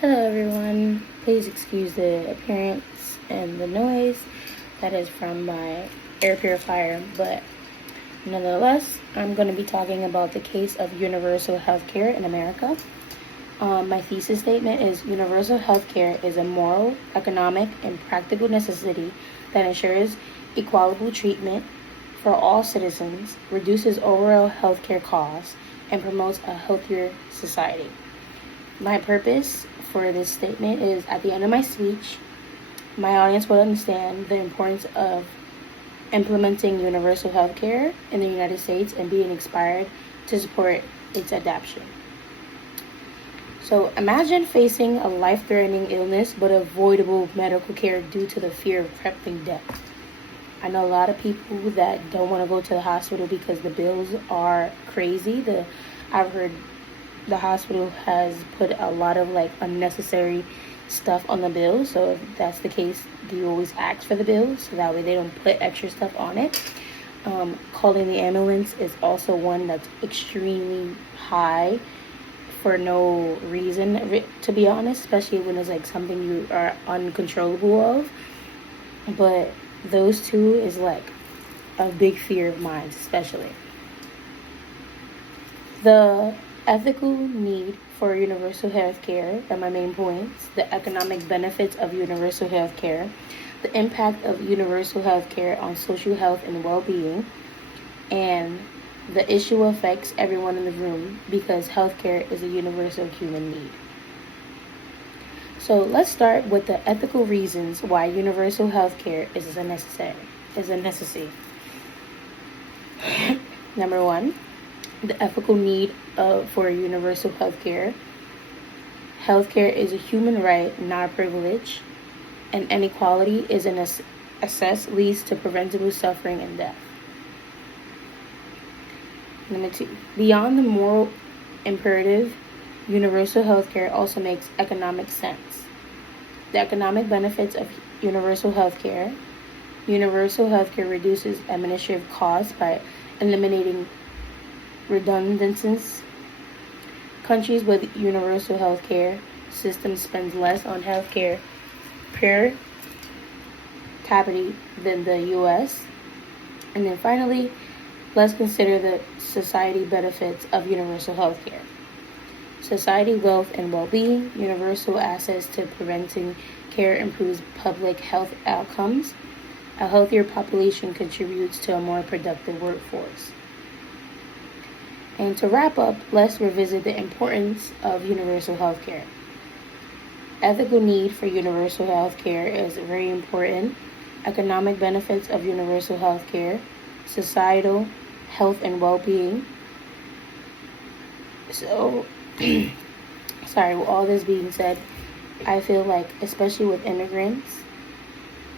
Hello everyone, please excuse the appearance and the noise that is from my air purifier, but nonetheless, I'm going to be talking about the case of universal health care in America. My thesis statement is universal health care is a moral, economic, and practical necessity that ensures equitable treatment for all citizens, reduces overall health care costs, and promotes a healthier society. My purpose for this statement is at the end of my speech, my audience will understand the importance of implementing universal health care in the United States and being inspired to support its adoption. So imagine facing a life-threatening illness but avoidable medical care due to the fear of crippling death. I know a lot of people that don't want to go to the hospital because the bills are crazy. I've heard the hospital has put a lot of unnecessary stuff on the bill. So if that's the case, do you always ask for the bill so that way they don't put extra stuff on it? Calling the ambulance is also one that's extremely high for no reason, to be honest, especially when it's something you are uncontrollable of. But those two is a big fear of mine, especially. The ethical need for universal health care are my main points. The economic benefits of universal health care, the impact of universal health care on social health and well-being, and the issue affects everyone in the room because healthcare is a universal human need. So let's start with the ethical reasons why universal health care is a necessity. Number one, the ethical need for universal health care. Healthcare is a human right, not a privilege, and inequality is an access leads to preventable suffering and death. Number two, beyond the moral imperative, universal health care also makes economic sense. The economic benefits of universal health care. Universal health care reduces administrative costs by eliminating redundancies. Countries with universal health care systems spend less on health care per capita than the U.S. And then finally, let's consider the society benefits of universal health care. Society, wealth, and well-being. Universal access to preventing care improves public health outcomes. A healthier population contributes to a more productive workforce. And to wrap up, let's revisit the importance of universal health care. Ethical need for universal health care is very important. Economic benefits of universal health care. Societal health and well-being. So, sorry, with all this being said, I feel especially with immigrants,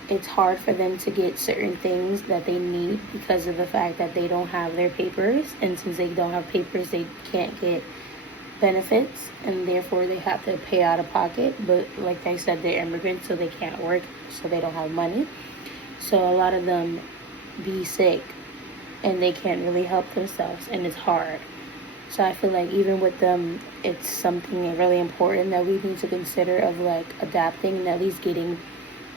it's hard for them to get certain things that they need because of the fact that they don't have their papers. And since they don't have papers, they can't get benefits, and therefore they have to pay out of pocket. But like I said, they're immigrants, so they can't work, so they don't have money. So a lot of them be sick, and they can't really help themselves, and it's hard. So I feel even with them, it's something really important that we need to consider of adapting and at least getting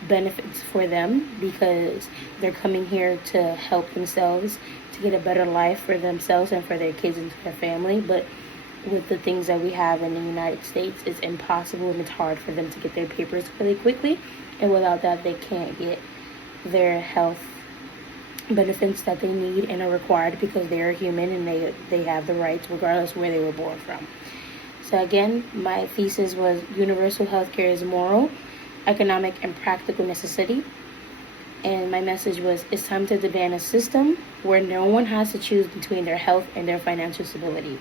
benefits for them, because they're coming here to help themselves, to get a better life for themselves and for their kids and their family. But with the things that we have in the United States, it's impossible and it's hard for them to get their papers really quickly, and without that they can't get their health benefits that they need and are required because they are human and they have the rights regardless where they were born from. So again, my thesis was universal health care is moral, economic, and practical necessity. And my message was, it's time to demand a system where no one has to choose between their health and their financial stability.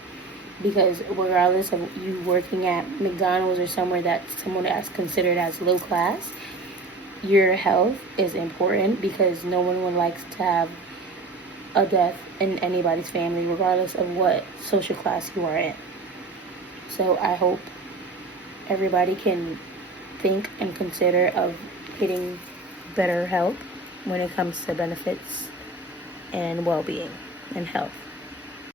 Because regardless of you working at McDonald's or somewhere that someone that's considered as low class, your health is important, because no one would like to have a death in anybody's family, regardless of what social class you are in. So I hope everybody can think and consider of getting better help when it comes to benefits and well-being and health.